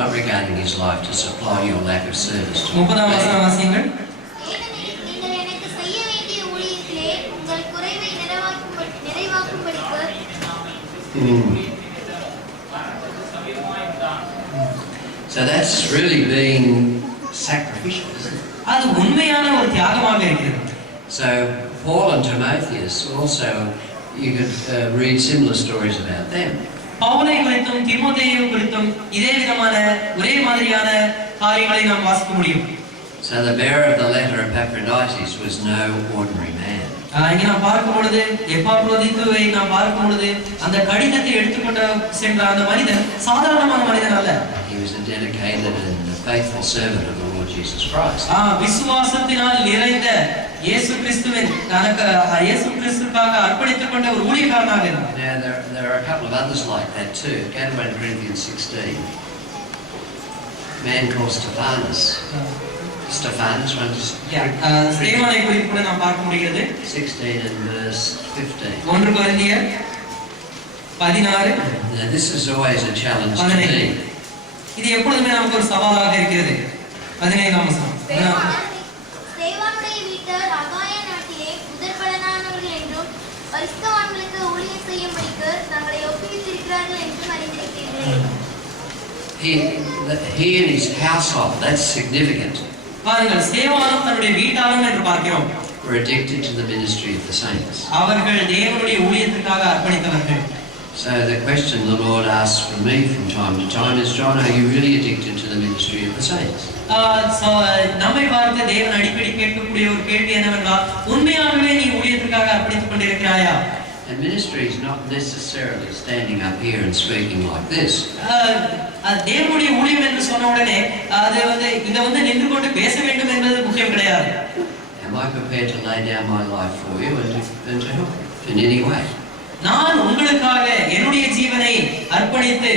not regarding his life, to supply your lack of service to 30ஆம் வசனம் வாசியுங்கள். ஏனெனில் நீங்கள் எனக்கு செய்ய வேண்டிய ஊழியத்திலே உங்கள் குறைவை நிறைவாக்கும்படிக்கு So that's really being sacrificial, isn't it? அது உண்மையான ஒரு தியாகமாக இருக்கிறது. So Paul and Timotheus also, you could read similar stories about them. பவுலை குறித்தும் தீமோத்தேயு குறித்தும் இதே விதமான ஒரே மாதிரியான காரியங்களை நாம் வாசிக்க முடியும். So the bearer of the letter Epaphroditus was no ordinary man. இங்க நாம் பார்க்கும் பொழுது எப்பாப்ரோதித்துவை நாம் பார்க்கும் பொழுது அந்த கடிதத்தை எடுத்துக்கொண்டு சென்ற அந்த மனிதன் சாதாரணமான மனிதன் அல்ல. He was a dedicated and a faithful servant of the Lord Jesus Christ. விசுவாசத்தினால் நிறைந்த இயேசு கிறிஸ்துவின் இயேசு கிறிஸ்துவுக்காக அர்ப்பணித்துக் கொண்ட ஒரு ஊழியக்காரனாக இருந்தார். Now there are a couple of others like that too. Go to 1 Corinthians 16. A man called Stephanus. Stephanus runs ஸ்தேவானை குறித்து கூட நாம் பார்க்க முடிகிறது. 16 and verse 15. 1 கொரிந்தியர் 16. Now this is always a challenge to me. இது எப்பொழுதுமே நமக்கு ஒரு சவாலாக இருக்கிறது. 15ஆம் வசனம். ஸ்தேவானுடைய வீட்டார் அகாயா நாட்டிலே முதற்பலனானவர்கள் என்றும் பரிசுத்தவான்களுக்கு ஊழியம் செய்யும்படிக்கு தங்களை ஒப்புவித்திருக்கிறார்கள் என்றும் அறிந்திருக்கிறீர்களே. He and his household, that's significant. பாருங்கள், ஸ்தேவானும் தன்னுடைய வீட்டாரும் என்று பார்க்கிறோம். Were addicted to the ministry of the saints. அவர்கள் தேவனுடைய ஊழியத்திற்காக அர்ப்பணித்தவர்கள். So the question the Lord asks from me from time to time is, John, are you really addicted to the ministry of the saints? நம்மை பார்த்து தேவன் அடிக்கடி கேட்கக்கூடிய ஒரு கேள்வி என்னவென்றால், உண்மையாகவே நீ ஊழியத்திற்காக அர்ப்பணித்துக் கொண்டிருக்கிறாயா? And ministry is not necessarily standing up here and speaking like this. தேவனுடைய ஊழியம் என்று சொன்ன உடனே அது இங்க நின்று கொண்டு பேச வேண்டும் என்பது முக்கியம் கிடையாது. Am I prepared to lay down my life for you and to help you in any way? நான் உங்களுக்காக என்னுடைய ஜீவனை அர்ப்பணித்து